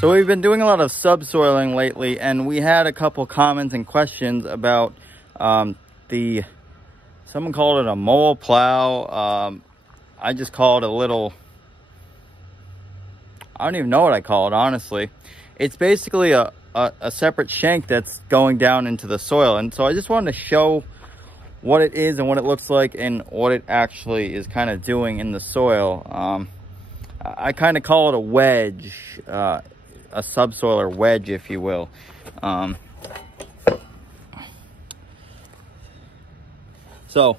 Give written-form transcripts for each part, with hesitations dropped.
So we've been doing a lot of subsoiling lately, and we had a couple comments and questions about someone called it a mole plow. I just call it a little, I don't even know what I call it, honestly. It's basically a separate shank that's going down into the soil. And so I just wanted to show what it is and what it looks like and what it actually is kind of doing in the soil. I kind of call it a wedge, a subsoiler wedge, if you will. So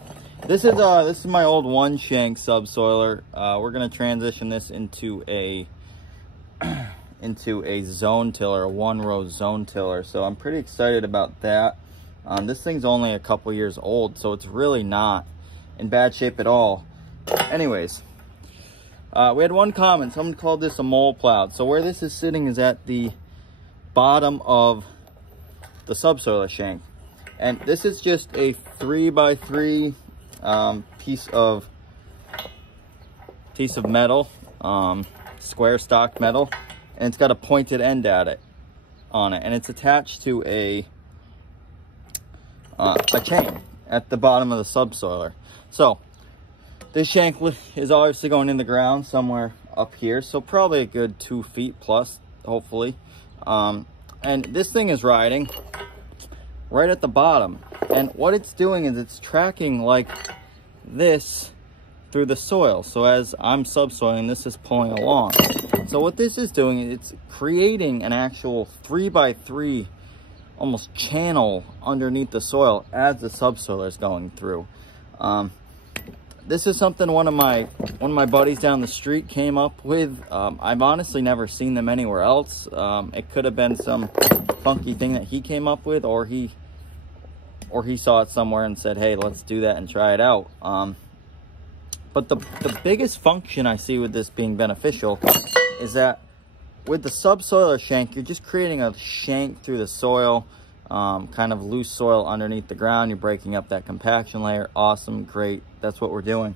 this is my old one shank subsoiler. We're going to transition this into a zone tiller, a one row zone tiller. So I'm pretty excited about that. This thing's only a couple years old, so it's really not in bad shape at all. Anyways, we had one comment. Someone called this a mole plow. So where this is sitting is at the bottom of the subsoiler shank. And this is just a 3x3 piece of metal, square stock metal, and it's got a pointed end on it, and it's attached to a chain at the bottom of the subsoiler. So this shank is obviously going in the ground somewhere up here, so probably a good 2 feet plus, hopefully. And this thing is riding right at the bottom, and what it's doing is it's tracking like this through the soil. So as I'm subsoiling, this is pulling along. So what this is doing is it's creating an actual 3x3 almost channel underneath the soil as the subsoiler is going through. This is something one of my buddies down the street came up with. I've honestly never seen them anywhere else. It could have been some funky thing that he came up with, or he saw it somewhere and said, hey, let's do that and try it out. But the biggest function I see with this being beneficial is that with the subsoiler shank, you're just creating a shank through the soil, kind of loose soil underneath the ground. You're breaking up that compaction layer. Awesome, great. That's what we're doing.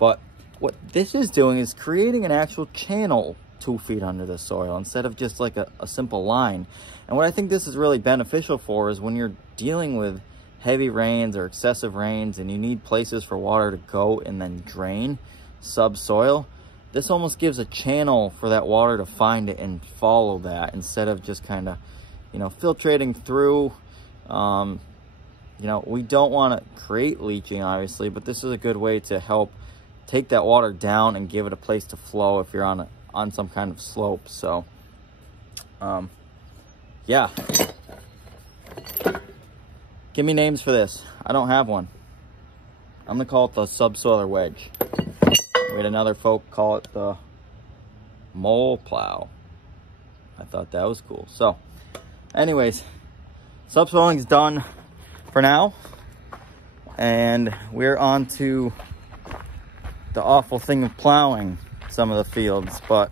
But what this is doing is creating an actual channel 2 feet under the soil instead of just like a simple line. And what I think this is really beneficial for is when you're dealing with heavy rains or excessive rains and you need places for water to go and then drain subsoil, this almost gives a channel for that water to find it and follow that instead of just kind of, filtrating through. We don't want to create leaching, obviously, but this is a good way to help take that water down and give it a place to flow if you're on some kind of slope. So, yeah. Give me names for this. I don't have one. I'm gonna call it the subsoiler wedge. We had another folk call it the mole plow. I thought that was cool. So, anyways, subsoiling's done for now, and we're on to the awful thing of plowing some of the fields. But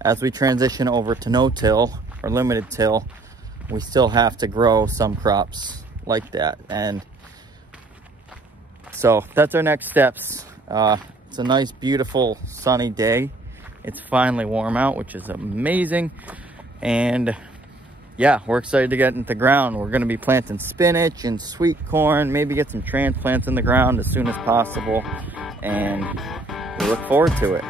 as we transition over to no-till or limited till, we still have to grow some crops like that. And so that's our next steps. It's a nice, beautiful, sunny day. It's finally warm out, which is amazing. And yeah, we're excited to get into the ground. We're going to be planting spinach and sweet corn, maybe get some transplants in the ground as soon as possible, and we look forward to it.